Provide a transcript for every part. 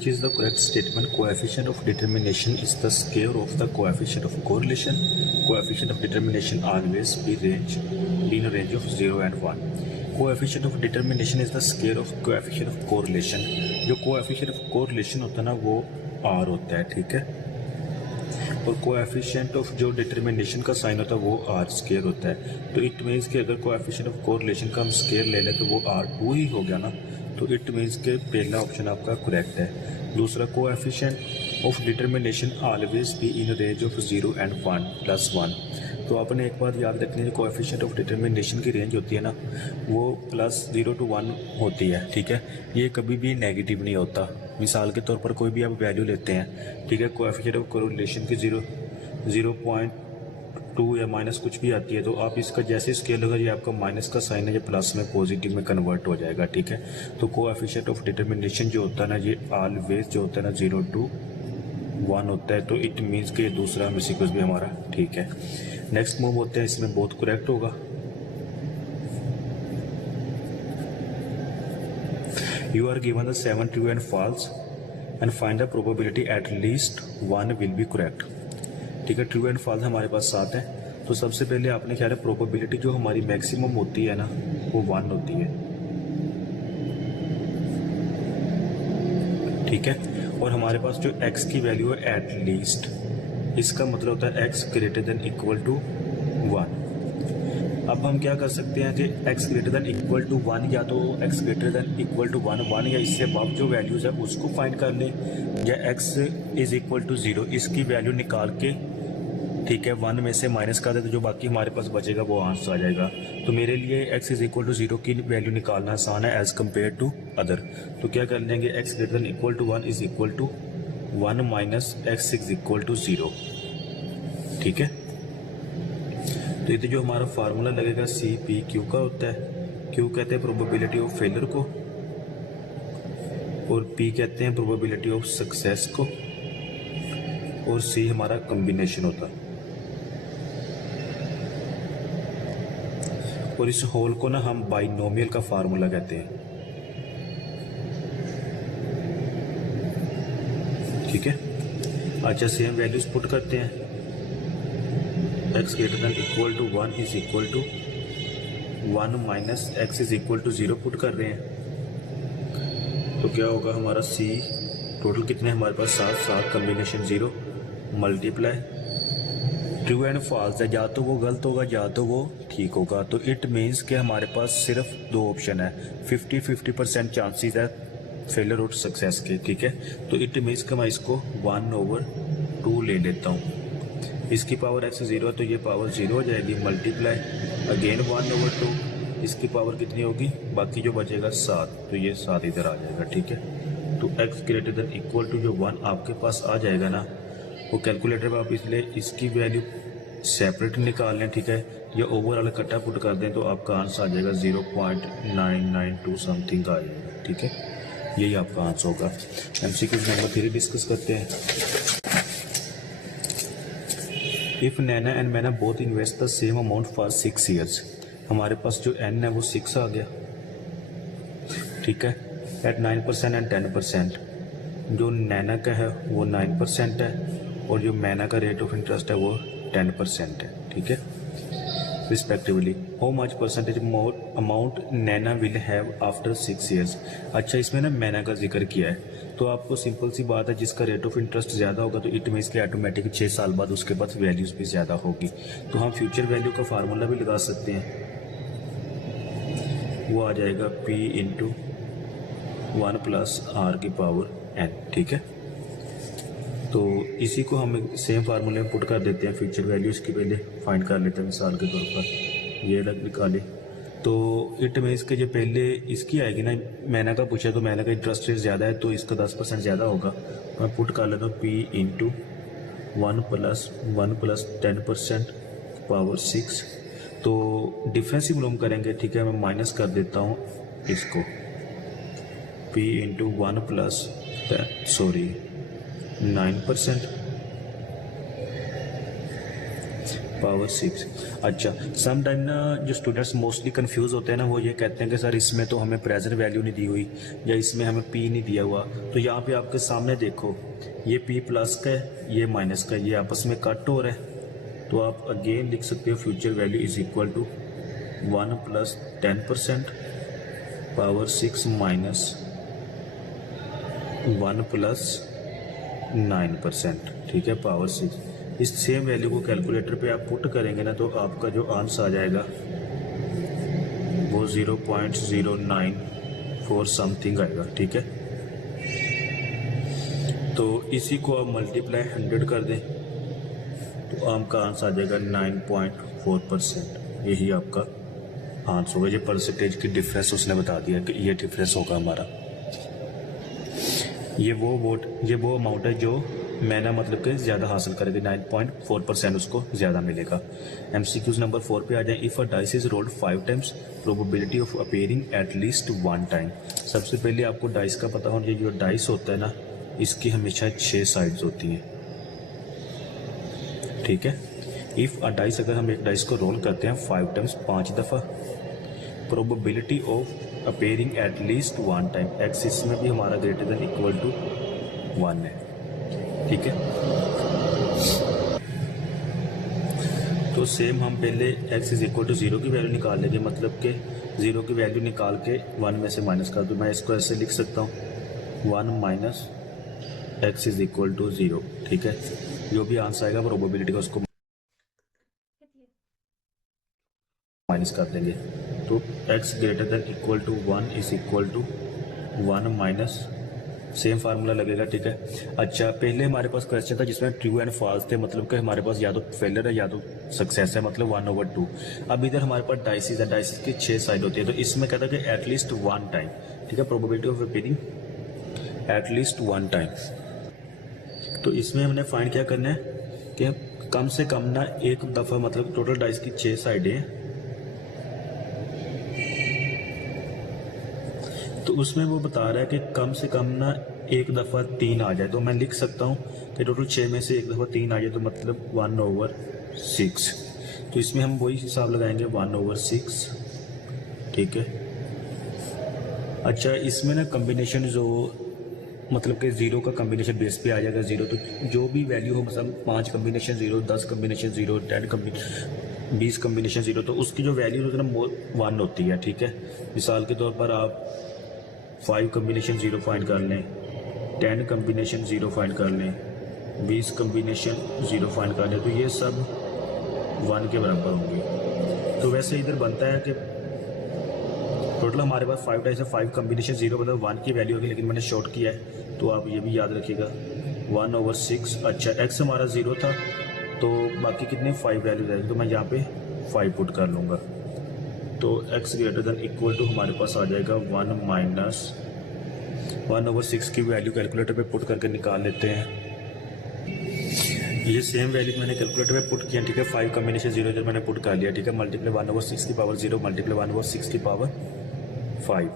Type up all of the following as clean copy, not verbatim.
Which is the correct statement? Coefficient of determination is the square of the coefficient of correlation. Coefficient of determination always be in a range of 0 and 1. Coefficient of determination is the square of coefficient of correlation. जो coefficient of correlation होता है ना वो r होता है, ठीक है, और कोएफिशिएंट ऑफ जो डिटर्मिनेशन का साइन होता है वो आर स्केयर होता है. तो इट मीन्स कि अगर कोएफिशिएंट ऑफ कोरिलेशन का हम स्केयर ले लें तो वो R2 ही हो गया ना. तो इट मीन्स के पहला ऑप्शन आपका करेक्ट है. दूसरा, coefficient of determination always be in range of 0 and 1 plus 1. तो आपने एक बात याद रखनी है, कोएफिशिएंट ऑफ डिटर्मिनेशन की रेंज होती है ना वो +0 to 1 होती है, ठीक है. ये कभी भी नेगेटिव नहीं होता. मिसाल के तौर पर कोई भी आप वैल्यू लेते हैं, ठीक है, कोएफिशिएंट ऑफ कोरिलेशन की 0.2 या माइनस कुछ भी आती है तो आप इसका जैसे स्केल होगा ये आपका माइनस का साइन है ये प्लस में पॉजिटिव में कन्वर्ट हो जाएगा, ठीक है. तो कोएफिशिएंट ऑफ डिटर्मिनेशन जो होता है ना ये ऑलवेज जो होता है ना 0 to 1 होता है. तो इट मीन्स कि दूसरा सीक्वेंस भी हमारा ठीक है. नेक्स्ट मूव होते हैं, इसमें बहुत करेक्ट होगा. You are given the 7 true and false and find the probability at least 1 will be correct. ठीक है, ट्रू एंड फॉल्स हमारे पास 7 है. तो सबसे पहले आपने क्या है, प्रोबेबिलिटी जो हमारी मैक्सिमम होती है ना वो 1 होती है, ठीक है. और हमारे पास जो x की वैल्यू है एट लीस्ट, इसका मतलब होता है x greater than equal to 1. अब हम क्या कर सकते हैं कि x greater than equal to 1 या तो x greater than equal to 1 या इससे अब जो वैल्यूज है उसको फाइंड कर लें, या x इज इक्वल टू 0 इसकी वैल्यू निकाल के, ठीक है, 1 में से माइनस कर दे तो जो बाकी हमारे पास बचेगा वो आंसर आ जाएगा. तो मेरे लिए x इज इक्वल टू 0 की वैल्यू निकालना आसान है एज कम्पेयर टू अदर. तो क्या कर लेंगे, x greater than equal to 1 is equal to 1 minus x is equal to 0, ठीक है. तो ये जो हमारा फार्मूला लगेगा CP/Q का होता है. Q कहते हैं प्रोबेबिलिटी ऑफ फेलियर को और P कहते हैं प्रोबेबिलिटी ऑफ सक्सेस को और C हमारा कॉम्बिनेशन होता है. और इस होल को ना हम बाइनोमियल का फार्मूला कहते हैं, ठीक है. अच्छा, सेम वैल्यूज पुट करते हैं. x greater than equal to 1 is equal to 1 minus x is equal to 0 put कर रहे हैं. तो क्या होगा हमारा C टोटल कितने हमारे पास 7 combination 0 multiply true and false है, या तो वो गलत होगा या तो वो ठीक होगा. तो इट मीन्स कि हमारे पास सिर्फ 2 ऑप्शन है, 50-50% चांसेस है फेलियर और सक्सेस के, ठीक है. तो इट मीन्स कि मैं इसको 1/2 ले लेता हूँ. इसकी पावर x 0 है तो ये पावर 0 हो जाएगी, मल्टीप्लाई अगेन 1/2, इसकी पावर कितनी होगी, बाकी जो बचेगा 7, तो ये 7 इधर आ जाएगा, ठीक है. तो x greater than equal to जो 1 आपके पास आ जाएगा ना वो कैलकुलेटर पर आप इसलिए इसकी वैल्यू सेपरेट निकाल लें, ठीक है, या ओवरऑल इकट्ठा पुट कर दें तो आपका आंसर आ जाएगा 0.992 समथिंग का आ जाएगा, ठीक है. यही आपका आंसर होगा. MCQ नंबर 3 डिस्कस करते हैं. इफ नैना एंड मैना both invest the same amount for 6 years, हमारे पास जो n है वो 6 आ गया, ठीक है, एट 9% एंड 10%. जो नैना का है वो 9% है और जो मैना का रेट ऑफ इंटरेस्ट है वो 10% है, ठीक है, respectively. How much percentage more amount Naina will have after 6 years. अच्छा, इसमें ना मैना का जिक्र किया है तो आपको सिंपल सी बात है, जिसका रेट ऑफ इंटरेस्ट ज़्यादा होगा तो इट मीन्स के ऑटोमेटिक 6 साल बाद उसके पास वैल्यूज़ भी ज़्यादा होगी. तो हम फ्यूचर वैल्यू का फार्मूला भी लगा सकते हैं, वो आ जाएगा P इंटू 1 + R की पावर n, ठीक है. तो इसी को हम सेम फार्मूले में पुट कर देते हैं. फ्यूचर वैल्यू इसकी पहले फाइंड कर लेते हैं, मिसाल के तौर पर ये अलग निकाले. तो इट मीन्स के जो पहले इसकी आएगी ना, मैना का पूछा तो मैना का इंटरेस्ट रेट ज़्यादा है तो इसका 10% ज़्यादा होगा. मैं पुट कर लेता हूँ P इंटू 1 + 10% पावर 6. तो डिफरेंस ही मालूम करेंगे, ठीक है. मैं माइनस कर देता हूँ इसको, P इंटू 1 + 9% पावर 6। अच्छा, सम टाइम ना जो स्टूडेंट्स मोस्टली कंफ्यूज होते हैं ना, वो ये कहते हैं कि सर इसमें तो हमें प्रेजेंट वैल्यू नहीं दी हुई या इसमें हमें पी नहीं दिया हुआ। तो यहाँ पे आपके सामने देखो, ये पी प्लस का है, ये माइनस का है, ये आपस में कट हो रहा है। तो आप अगेन लिख सकते हो future value is equal to 1 plus 10% power 6 minus 1 plus 9%, ठीक है, पावर 6। इस सेम वैल्यू को कैलकुलेटर पे आप पुट करेंगे ना, तो आपका जो आंसर आ जाएगा वो 0.094 समथिंग आएगा, ठीक है। तो इसी को आप मल्टीप्लाई 100 कर दें तो आपका आंसर आ जाएगा 9.4%। यही आपका आंसर होगा। ये परसेंटेज की डिफरेंस उसने बता दिया कि ये डिफरेंस होगा हमारा। ये वो अमाउंट है जो मैंने मतलब कि ज़्यादा हासिल करेगी, 9.4% उसको ज़्यादा मिलेगा। MCQs नंबर 4 पे आ जाए। If a dice is rolled 5 times, probability of appearing at least 1 time. सबसे पहले आपको डाइस का पता होना चाहिए। जो डाइस होता है ना, इसकी हमेशा 6 साइड्स होती हैं, ठीक है। इफ़ अ डाइस, अगर हम एक डाइस को रोल करते हैं 5 टाइम्स, 5 दफ़ा, probability of appearing at least 1 time, x इसमें भी हमारा ग्रेटर देन इक्वल टू 1 है, ठीक है। तो सेम हम पहले x इज इक्वल टू 0 की वैल्यू निकाल लेंगे, मतलब कि 0 की वैल्यू निकाल के 1 में से माइनस कर दूँ। मैं इसको ऐसे लिख सकता हूँ, 1 minus x is equal to 0, ठीक है। जो भी आंसर आएगा प्रोबेबिलिटी का उसको माइनस कर देंगे। तो x greater than equal to 1 is equal to 1 minus, same formula लगेगा, ठीक है। अच्छा, पहले हमारे पास क्वेश्चन था जिसमें ट्रू एंड फॉल्स थे, मतलब कि हमारे पास या तो फेलियर है या तो सक्सेस है, मतलब 1/2। अब इधर हमारे पास डाइसिस है, डाइसिस की 6 साइड होती है। तो इसमें कहता है कि एटलीस्ट 1 टाइम, ठीक है, probability of appearing at least 1 time. तो इसमें हमने फाइंड क्या करना है कि कम से कम ना एक दफ़ा, मतलब टोटल डाइस की 6 साइडें हैं, तो उसमें वो बता रहा है कि कम से कम ना एक दफ़ा 3 आ जाए। तो मैं लिख सकता हूँ कि टोटल 6 में से एक दफ़ा 3 आ जाए, तो मतलब 1/6। तो इसमें हम वही हिसाब लगाएंगे, 1/6, ठीक है। अच्छा, इसमें ना कम्बिनेशन जो मतलब कि 0 का कम्बिनेशन बेस पे आ जाएगा 0। तो जो भी वैल्यू हो, मतलब 5 कम्बिनेशन 0, 10 कम्बिनेशन 0, 20 कम्बिनेशन 0, तो उसकी जो वैल्यू होती है ना 1 होती है, ठीक है। मिसाल के तौर पर आप 5 कम्बिनेशन 0 फाइंड कर लें, 10 कम्बिनेशन 0 फाइंड कर लें, 20 कम्बिनेशन 0 फाइंड कर लें, तो ये सब 1 के बराबर होंगे। तो वैसे इधर बनता है कि टोटल हमारे पास 5 टाइम्स है, 5 कम्बिनेशन 0 मतलब 1 की वैल्यू होगी, लेकिन मैंने शॉर्ट किया है, तो आप ये भी याद रखिएगा, 1/6। अच्छा, x हमारा 0 था, तो बाकी कितने 5 वैल्यू रहेगी, तो मैं यहाँ पे 5 पुट कर लूँगा। तो x greater than equal to हमारे पास आ जाएगा 1 माइनस 1/6 की वैल्यू कैलकुलेटर पे पुट करके निकाल लेते हैं। ये सेम वैल्यू मैंने कैलकुलेटर पे पुट किया, ठीक है। 5 कम्बिनेशन 0 इधर मैंने पुट कर लिया, ठीक है। मल्टीप्लाई 1/6 की पावर 0 मल्टीप्लाई 1/6 की power 5।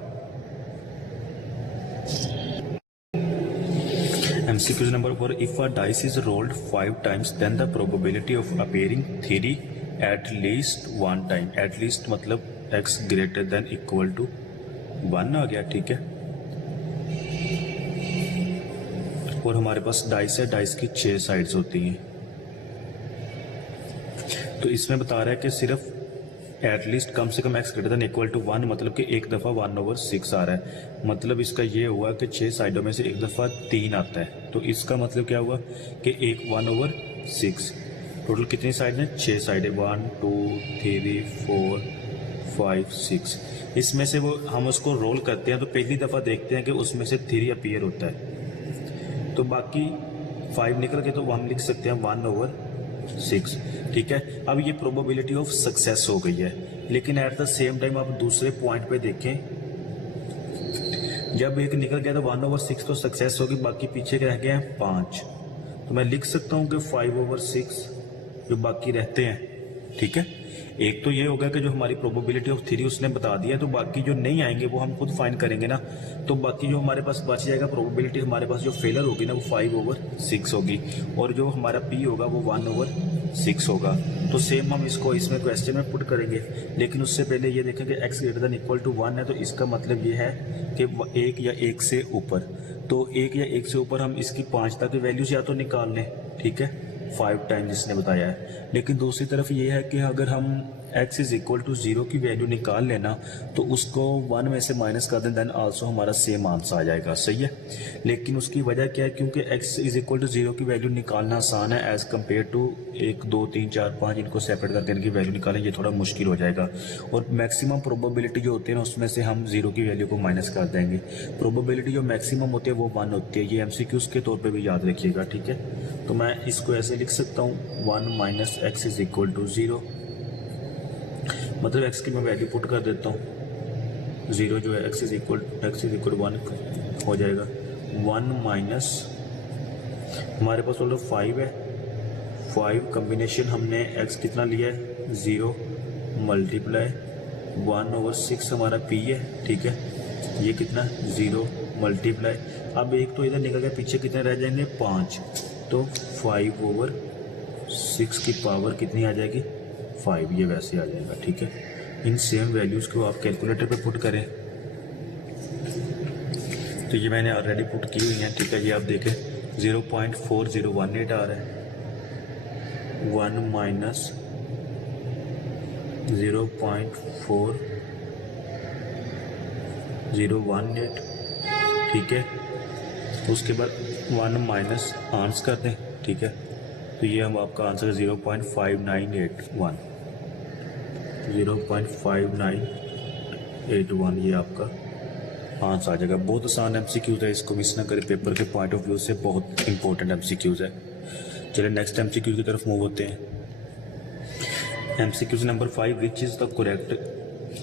MCQ number 4, if a dice is rolled 5 times, then the probability of appearing 3 at least 1 time, at least मतलब x greater than equal to 1 आ गया, ठीक है। और हमारे पास डाइस है, डाइस की 6 साइड्स होती हैं। तो इसमें बता रहा है कि सिर्फ एटलीस्ट कम से कम x greater than equal to 1, मतलब कि एक दफ़ा 1/6 आ रहा है। मतलब इसका ये हुआ कि 6 साइडों में से एक दफ़ा 3 आता है। तो इसका मतलब क्या हुआ कि एक 1/6। टोटल कितनी साइड हैं? 6 साइड है, 1 2 3 4 5 6। इसमें से वो हम उसको रोल करते हैं, तो पहली दफ़ा देखते हैं कि उसमें से 3 अपीयर होता है, तो बाकी 5 निकल के, तो हम लिख सकते हैं 1/6, ठीक है। अब ये प्रोबेबिलिटी ऑफ सक्सेस हो गई है, लेकिन एट द सेम टाइम आप दूसरे पॉइंट पे देखें, जब एक निकल गया तो 1/6 तो सक्सेस होगी, बाकी पीछे रह गए हैं 5। तो मैं लिख सकता हूँ कि 5/6 जो बाकी रहते हैं, ठीक है। एक तो ये होगा कि जो हमारी प्रोबेबिलिटी ऑफ 3 उसने बता दिया, तो बाकी जो नहीं आएंगे वो हम खुद फाइंड करेंगे ना। तो बाकी जो हमारे पास बच जाएगा प्रोबेबिलिटी, हमारे पास जो फेलर होगी ना वो 5/6 होगी, और जो हमारा पी होगा वो 1/6 6 होगा। तो सेम हम इसको इसमें क्वेश्चन में पुट करेंगे, लेकिन उससे पहले ये देखेंगे x greater than equal to 1 है, तो इसका मतलब ये है कि 1 या 1 से ऊपर। तो 1 या 1 से ऊपर हम इसकी 5 तक की वैल्यूज या तो निकाल लें, ठीक है, 5 टाइम जिसने बताया है। लेकिन दूसरी तरफ ये है कि अगर हम x इज इक्वल टू 0 की वैल्यू निकाल लेना तो उसको 1 में से माइनस कर दें, देन आल्सो हमारा सेम आंसर आ जाएगा, सही है। लेकिन उसकी वजह क्या है, क्योंकि x इज इक्वल टू 0 की वैल्यू निकालना आसान है एज कम्पेयर टू 1 2 3 4 5 इनको सेपरेट करके इनकी वैल्यू निकालें, ये थोड़ा मुश्किल हो जाएगा। और मैक्सिमम प्रोबेबिलिटी जो होती है ना उसमें से हम 0 की वैल्यू को माइनस कर देंगे। प्रोबेबिलिटी जो मैक्सिमम होती है वो 1 होती है, ये MCQs के तौर पर भी याद रखिएगा, ठीक है। तो मैं इसको ऐसे लिख सकता हूँ 1 minus x is equal to 0, मतलब x की मैं वैल्यू पुट कर देता हूँ 0 जो है x इज इक्वल 1 हो जाएगा। 1 माइनस हमारे पास टोटल 5 है, 5 कम्बिनेशन हमने x कितना लिया है 0 मल्टीप्लाई 1/6 हमारा p है, ठीक है। ये कितना 0 मल्टीप्लाई, अब एक तो इधर निकल गया, पीछे कितने रह जाएंगे 5, तो 5/6 की पावर कितनी आ जाएगी 5, ये वैसे आ जाएगा, ठीक है। इन सेम वैल्यूज़ को आप कैलकुलेटर पे पुट करें, तो ये मैंने ऑलरेडी पुट की हुई है, ठीक है। ये आप देखें 0.4018 आ रहा है, 1 माइनस 0.4018, ठीक है। उसके बाद 1 माइनस आंस कर दें, ठीक है। तो ये हम आपका आंसर 0.5981, 0.5981 ये आपका आंसर आ जाएगा। बहुत आसान MCQs है, इसको मिस ना करें, पेपर के पॉइंट ऑफ व्यू से बहुत इंपॉर्टेंट MCQs है। चलिए नेक्स्ट MCQ की तरफ मूव होते हैं। MCQ number 5, which is the correct,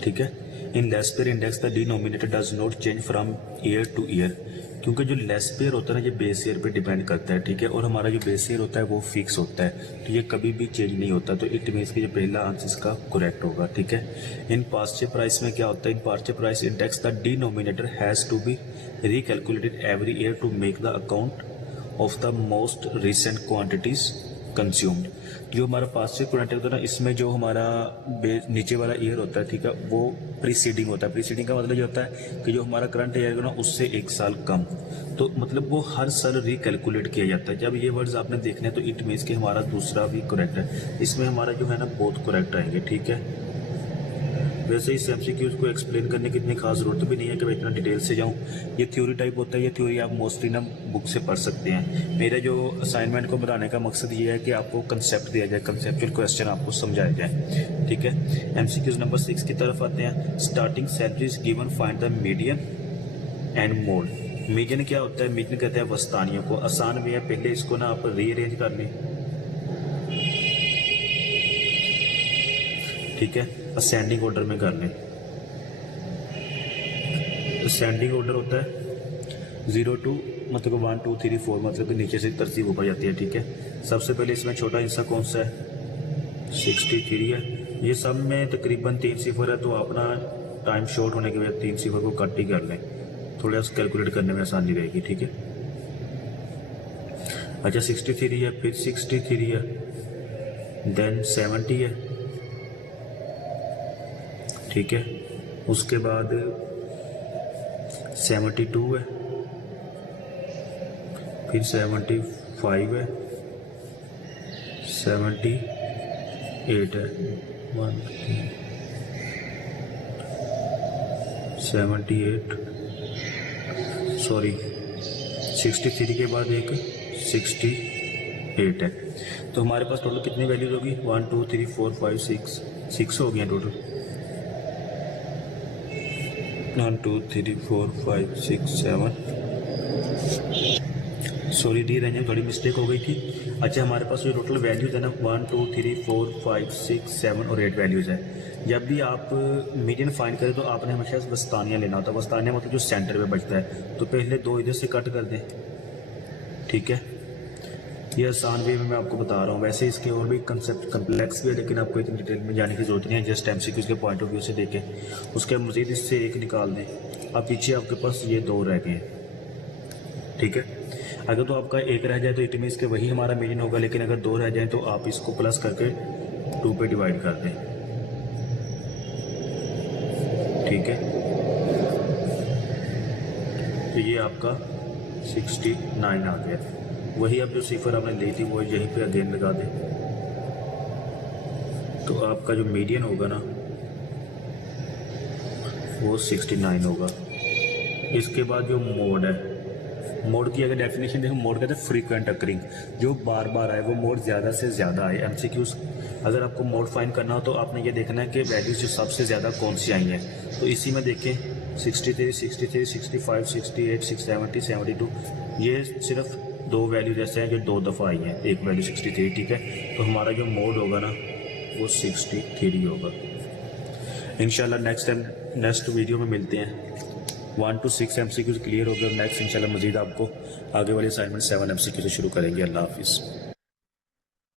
ठीक है। In less pair index the denominator does not change from year two year, क्योंकि जो लेस पेयर होता है ना ये बेस ईयर पे डिपेंड करता है, ठीक है। और हमारा जो बेस ईयर होता है वो फिक्स होता है, तो ये कभी भी चेंज नहीं होता। तो इट मीन्स कि ये पहला आंसर इसका करेक्ट होगा, ठीक है। इन पास्ट प्राइस में क्या होता है, in past price index the denominator has to be recalculated every year to make the account of the most recent quantities consumed. जो हमारा पास्ट से करंट होता है ना, इसमें जो हमारा नीचे वाला ईयर होता है, ठीक है, वो प्रीसीडिंग होता है। प्रीसीडिंग का मतलब ये होता है कि जो हमारा करंट ईयर है ना उससे 1 साल कम, तो मतलब वो हर साल रिकैलकुलेट किया जाता है। जब ये वर्ड्स आपने देखने हैं तो इट मीन्स कि हमारा दूसरा भी करेक्ट है, इसमें हमारा जो है ना बहुत करेक्ट आएंगे, ठीक है। वैसे इस MCQs को एक्सप्लेन करने की इतनी खास जरूरत भी नहीं है कि मैं इतना डिटेल से जाऊं। ये थ्योरी टाइप होता है, ये थ्योरी आप मोस्टली ना बुक से पढ़ सकते हैं। मेरे जो असाइनमेंट को बताने का मकसद ये है कि आपको कंसेप्ट दिया जाए, कंसेप्चुअल क्वेश्चन आपको समझाया जाए, ठीक है। MCQs नंबर 6 की तरफ आते हैं। Starting salary is given, find the median and mode. Median क्या होता है, मीडियन कहते हैं वस्तानियों को। आसान भी है, पहले इसको ना आप रीअरेंज कर लें, ठीक है, असेंडिंग ऑर्डर में कर लें। असेंडिंग ऑर्डर होता है 0 to मतलब 1 2 3 4, मतलब कि नीचे से तरतीब ऊपर जाती है, ठीक है। सबसे पहले इसमें छोटा हिस्सा कौन सा है 63 है। ये सब में तकरीबन 3 सिफर है, तो अपना टाइम शॉर्ट होने की वजह 3 सिफर को कट ही कर लें, थोड़ा कैलकुलेट करने में आसानी रहेगी, ठीक है। अच्छा 63 है, फिर 63 है, देन 70 है, ठीक है। उसके बाद 72 है, फिर 75 है, 78 है, 78 सॉरी 63 के बाद एक 68 है। तो हमारे पास टोटल कितनी वैल्यूज होगी 1 2 3 4 5 6 हो गया टोटल। 1 2 3 4 5 6 7 सॉरी डी रेंज में थोड़ी मिस्टेक हो गई थी। अच्छा हमारे पास जो टोटल वैल्यूज है ना 1 2 3 4 5 6 7 और 8 वैल्यूज है। जब भी आप मीडियन फाइंड करें तो आपने हमेशा वस्तानिया लेना होता है। वस्तानिया मतलब जो सेंटर पे बचता है, तो पहले 2 इधर से कट कर दें, ठीक है। ये आसान वे में मैं आपको बता रहा हूँ, वैसे इसके और भी कंसेप्ट कम्प्लेक्स भी है, लेकिन आपको इतनी डिटेल में जाने की जरूरत नहीं है। जस्ट MCQs के पॉइंट ऑफ व्यू से देखें, उसके मजीद इससे एक निकाल दें। अब पीछे आपके पास ये 2 रह गए हैं, ठीक है। अगर तो आपका एक रह जाए तो इट मीन्स के वही हमारा मीडियन होगा, लेकिन अगर दो रह जाए तो आप इसको प्लस करके 2 पे डिवाइड कर दें। ठीक है, तो ये आपका 69 आ गया। वही अब जो सिफर आपने ली थी वो यहीं पे अगेन लगा दें, तो आपका जो मीडियन होगा ना वो 69 होगा। इसके बाद जो मोड है, मोड की अगर डेफिनेशन देखो, मोड कहते हैं फ्रीक्वेंट अकरिंग, जो बार बार आए वो मोड ज़्यादा से ज़्यादा आए। एमसीक्यूज अगर आपको मोड फाइंड करना हो तो आपने ये देखना है कि वैल्यूज जो सबसे ज़्यादा कौन सी आई हैं। तो इसी में देखें 63, 63, 65, 68, 670, 72, ये सिर्फ दो वैल्यू जैसे हैं जो 2 दफ़ा आई हैं, एक वैल्यू 63। ठीक है, तो हमारा जो मोड होगा ना वो 63 होगा। इंशाल्लाह नेक्स्ट वीडियो में मिलते हैं। 1 to 6 MCQ क्लियर हो गया। नेक्स्ट इंशाल्लाह मजीद आपको आगे वाली असाइनमेंट 7 MCQ से शुरू करेंगे। अल्लाह हाफिज़।